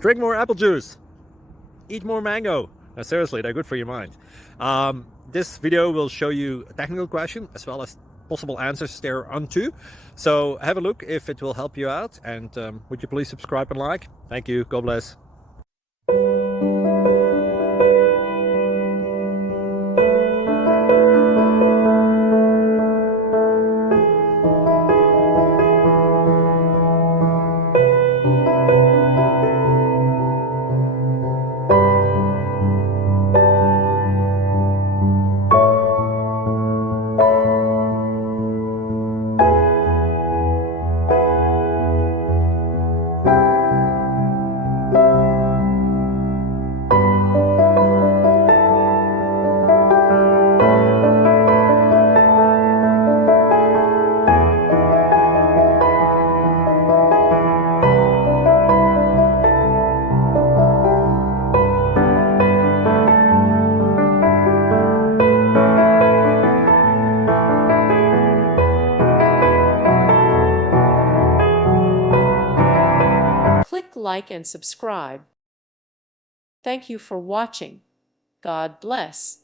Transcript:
Drink more apple juice. Eat more mango. No, seriously, they're good for your mind. This video will show you a technical question as well as possible answers thereunto. So have a look if it will help you out, and would you please subscribe and like? Thank you. God bless. Click like and subscribe. Thank you for watching. God bless.